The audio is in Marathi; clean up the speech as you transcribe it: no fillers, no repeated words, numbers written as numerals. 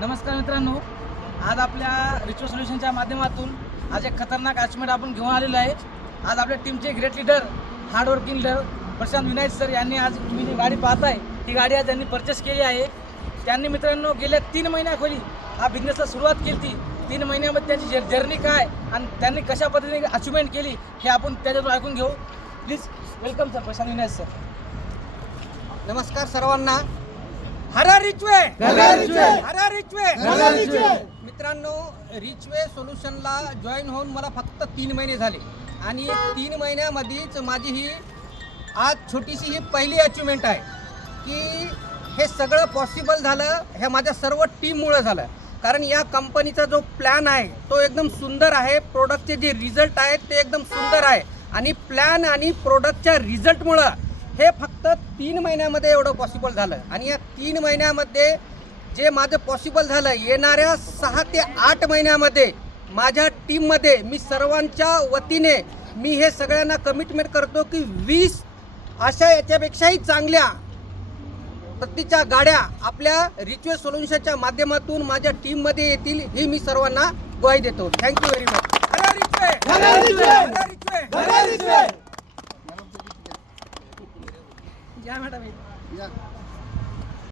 नमस्कार मित्रांनो, आज आपल्या रिच्युअल सोल्युशनच्या माध्यमातून आज एक खतरनाक अचीवमेंट आपण घेऊन आलेलो आहे। आज आपल्या टीमचे great leader, hard working leader Prashant Vinayak sir यांनी आज तुम्ही जी गाडी पाहताय ती गाडी आज त्यांनी परचेस केली आहे। त्यांनी मित्रांनो गेल्या 3 महिन्याखाली हा बिझनेसला सुरुवात केली ती 3 महिन्यामध्ये त्यांची जर्नी काय आणि त्यांनी कशा पद्धतीने अचीवमेंट केली हे आपण त्याच्यातून ऐकून घेऊ। Please welcome sir, Prashant Vinayak sir. नमस्कार सर्वांना। हरा रिचवे, हरा रिचवे। मित्रांनो, रिचवे सोल्युशनला जॉईन होऊन मला फक्त 3 महिने झाले आणि 3 महिन्यामध्येच माझी ही आज छोटीशी ही पहिली अचिव्हमेंट आहे की हे सगळं पॉसिबल झालं हे माझ्या सर्व टीममुळे झालं। कारण या कंपनीचा जो प्लॅन आहे तो एकदम सुंदर आहे, प्रोडक्टचे जे रिझल्ट आहेत ते एकदम सुंदर आहे आणि प्लॅन आणि प्रोडक्टच्या रिझल्टमुळं हे फक्त 3 महिन्यामध्ये एवढं पॉसिबल झालं। आणि या 3 महिन्यामध्ये जे माझं पॉसिबल झालं, येणाऱ्या 6 ते 8 महिन्यामध्ये माझ्या टीममध्ये मी सर्वांच्या वतीने मी हे सगळ्यांना कमिटमेंट करतो की 20 अशा याच्यापेक्षाही चांगल्या प्रतीच्या गाड्या आपल्या रिचवे सोल्युशनच्या माध्यमातून माझ्या टीममध्ये येतील ही मी सर्वांना ग्वाही देतो। Thank you very much. हरा रिचवे, हरा रिचवे, हरा रिचवे, हरा रिचवे। या मॅडम या।